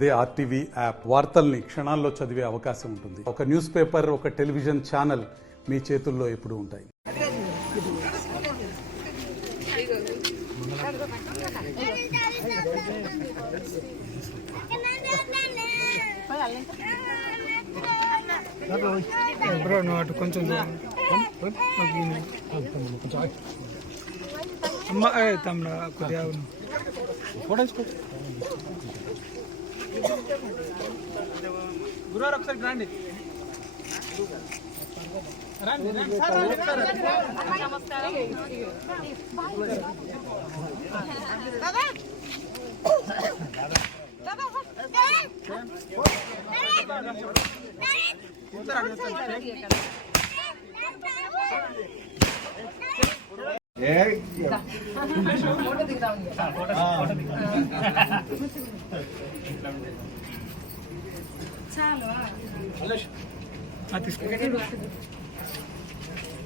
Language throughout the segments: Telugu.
అదే ఆర్టీవీ యాప్ వార్తల్ని క్షణాల్లో చదివే అవకాశం ఉంటుంది. ఒక న్యూస్ పేపర్, ఒక టెలివిజన్ ఛానల్ మీ చేతుల్లో ఎప్పుడూ ఉంటాయి. బ్రో నువ్వు అటు కొంచెం అమ్మ తమ్ముడు కొద్దిగా గురువారు ఒకసారి రండి.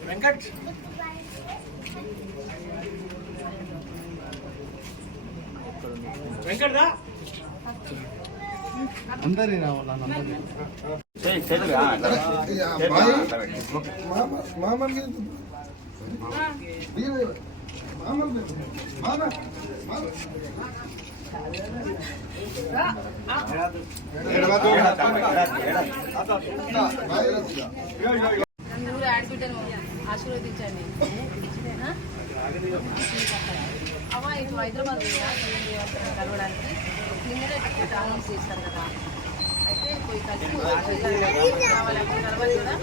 వెంకట్ వెంకట్ రా అందరి ఆశీర్వదించండి. అమ్మ ఇటు హైదరాబాద్ కలవడానికి నిన్ననే టికెట్ అనౌన్స్ చేస్తారు కదా, అయితే పోయి కలిసి కావాలి అక్కడ కలవాలి కదా.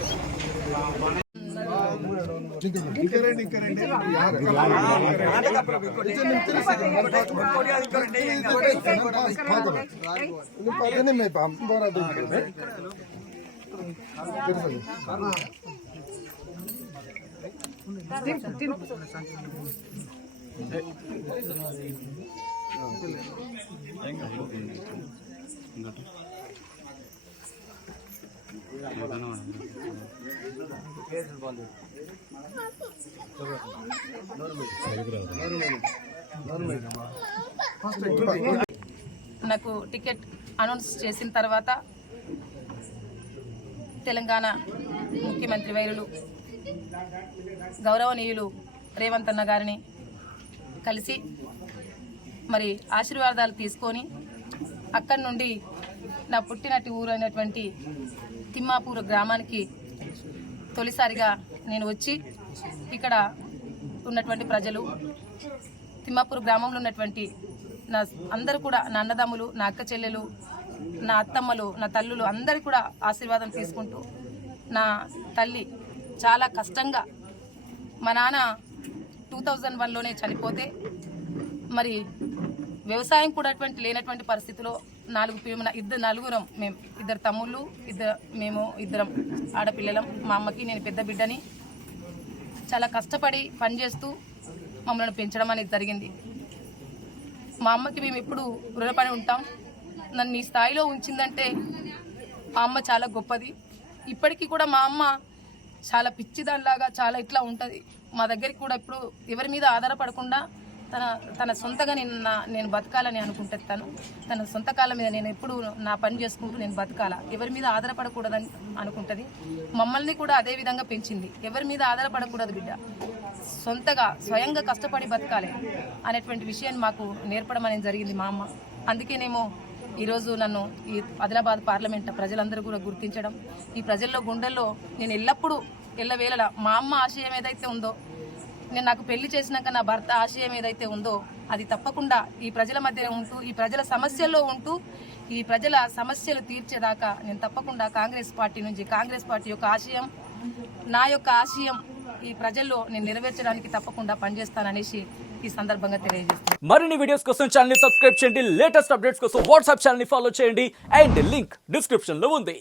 నాకు టికెట్ అనౌన్స్ చేసిన తర్వాత తెలంగాణ ముఖ్యమంత్రి వైరులు గౌరవనీయులు రేవంత్ అన్న గారిని కలిసి మరి ఆశీర్వాదాలు తీసుకొని అక్కడి నుండి నా పుట్టినటి ఊరైనటువంటి తిమ్మాపూర్ గ్రామానికి తొలిసారిగా నేను వచ్చి ఇక్కడ ఉన్నటువంటి ప్రజలు, తిమ్మాపూర్ గ్రామంలో ఉన్నటువంటి నా అందరూ కూడా, నా అన్నదమ్ములు, నా అక్క చెల్లెలు, నా అత్తమ్మలు, నా తల్లులు అందరూ కూడా ఆశీర్వాదం తీసుకుంటూ, నా తల్లి చాలా కష్టంగా, మా నాన్న 2001లోనే చనిపోతే మరి వ్యవసాయం కూడా లేనటువంటి పరిస్థితిలో నలుగురం మేము, ఇద్దరు తమ్ముళ్ళు, మేము ఇద్దరం ఆడపిల్లలం. మా అమ్మకి నేను పెద్ద బిడ్డని. చాలా కష్టపడి పనిచేస్తూ మమ్మల్ని పెంచడం అనేది జరిగింది. మా అమ్మకి మేము ఎప్పుడు రుణపడి ఉంటాం. నన్ను ఈ స్థాయిలో ఉంచిందంటే మా అమ్మ చాలా గొప్పది. ఇప్పటికీ కూడా మా అమ్మ చాలా పిచ్చిదానిలాగా చాలా ఇట్లా ఉంటుంది. మా దగ్గరికి కూడా ఇప్పుడు ఎవరి మీద ఆధారపడకుండా తన సొంతగా నేను బతకాలని అనుకుంటాను. తన సొంత కాళ్ళ మీద నేను ఎప్పుడు నా పని చేసుకుంటూ నేను బతకాల, ఎవరి మీద ఆధారపడకూడదని అనుకుంటుంది. మమ్మల్ని కూడా అదే విధంగా పెంచింది. ఎవరి మీద ఆధారపడకూడదు బిడ్డ, సొంతగా స్వయంగా కష్టపడి బతకాలి అనేటువంటి విషయాన్ని మాకు నేర్పడం అనేది జరిగింది మా అమ్మ. అందుకేనేమో ఈరోజు నన్ను ఈ ఆదిలాబాద్ పార్లమెంట్ ప్రజలందరూ కూడా గుర్తించడం, ఈ ప్రజల్లో గుండెల్లో నేను ఎల్లప్పుడూ ఎల్లవేళలా మా అమ్మ ఆశయం ఏదైతే ఉందో, నేను నాకు పెళ్లి చేసినాక నా భర్త ఆశయం ఏదైతే ఉందో అది తప్పకుండా ఈ ప్రజల మధ్య ఉంటూ, ఈ ప్రజల సమస్యల్లో ఉంటూ, ఈ ప్రజల సమస్యలు తీర్చేదాకా నేను తప్పకుండా కాంగ్రెస్ పార్టీ యొక్క ఆశయం, నా యొక్క ఆశయం ఈ ప్రజల్లో నేను నెరవేర్చడానికి తప్పకుండా పనిచేస్తాననేసి ఈ సందర్భంగా తెలియజేస్తాను. మరిన్ని వీడియోస్ కోసం ఛానల్ ని సబ్స్క్రైబ్ చేయండి, లేటెస్ట్ అప్డేట్స్ కోసం వాట్సాప్ ఛానల్ ని ఫాలో చేయండి, అండ్ లింక్ డిస్క్రిప్షన్ లో ఉంది.